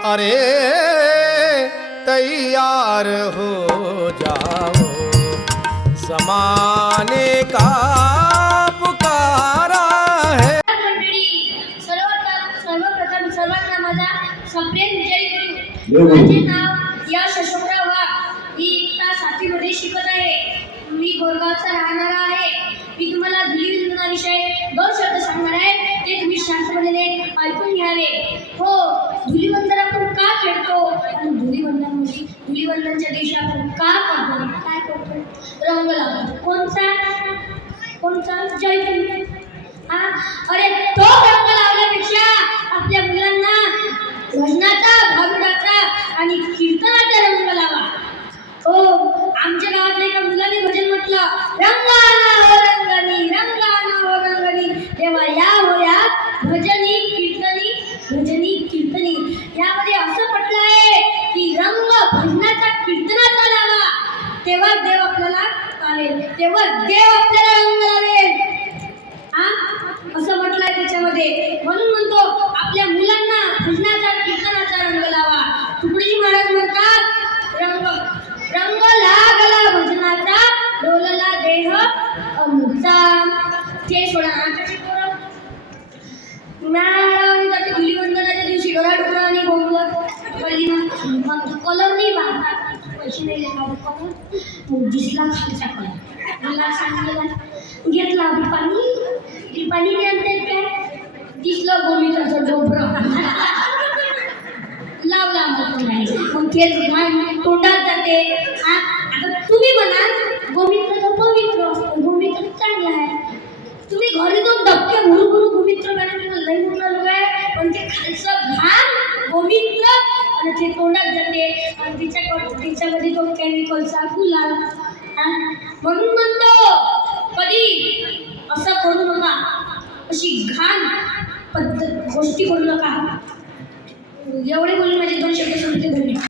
अरे तैयार हो जाओ, जमाने का पुकारा है। सर्वप्रथम सर्वांना माझा सप्रेम जय गुरु। माझे नाव यश अशोकराव वाघ. मी इयत्ता 7वी मध्ये शिकत आहे. मी गोरगावचा राहणारा आहे. मी तुम्हाला धुलीवंदनाविषयी 2 शब्द सांगणार आहे, ते तुम्ही शांतपणे ऐकून घ्यावे. हो, धुलीवंदन आपण का खेळतो आणि धुलीवंदनच्या दिवशी आपण का करतो, काय करतो? रंग लावतो. कोणचा जय. अरे तो रंग लावल्यापेक्षा आपल्या मुलांना भजनाचा, भारुडाचा आणि कीर्तनाचा रंग लावा. हो, आमच्या गावातल्या एका मुलाने भजन म्हटलं, रंगाना हो रंगनी, रंगाना हो रंगनी, देवा या हो या भजनी कीर्तनी. यामध्ये असं म्हटलं आहे की रंग भजनाचा, कीर्तनाचा लावा, तेव्हा देव आपल्याला पावेल, तेव्हा देव आपल्याला रंग लावेल. असं म्हटलंय त्याच्यामध्ये. म्हणून म्हणतो आपल्या मुलांना भजनाचा, कीर्तनाचा रंग लावा. तुकडोजी महाराज म्हणतात, रंग लागला भजनाचा, डोलला देह अमृता. ते सोडा. आताची पोरं जाते धुलीवंदनाच्या दिवशी डोळा आणि बोंबलं कलर नाही बांधतात, पैसे नाही लागतात, दिसला खालचा कलर. मला सांगितलं घेतला पाणी आणते काय, दिसलं गोमित्राचं डोबरं लावला मग तेच तोंडात जाते. आता तुम्ही म्हणा गोमित्र तर पवित्र असतं, गोमित्र चांगलं आहे. तुम्ही घरी जाऊन डबके भरू गोमित्र लई मोठं आहे, पण ते खालचं घाण गोमित्र आणि ते तोंडात जाते आणि तिच्यामध्ये तो केमिकलचा गुलाल. म्हणून म्हणतो कधी असं करू नका, अशी घाण गोष्टी करू नका. एवढे बोलून माझे 2 शब्द सांगते. धन्यवाद.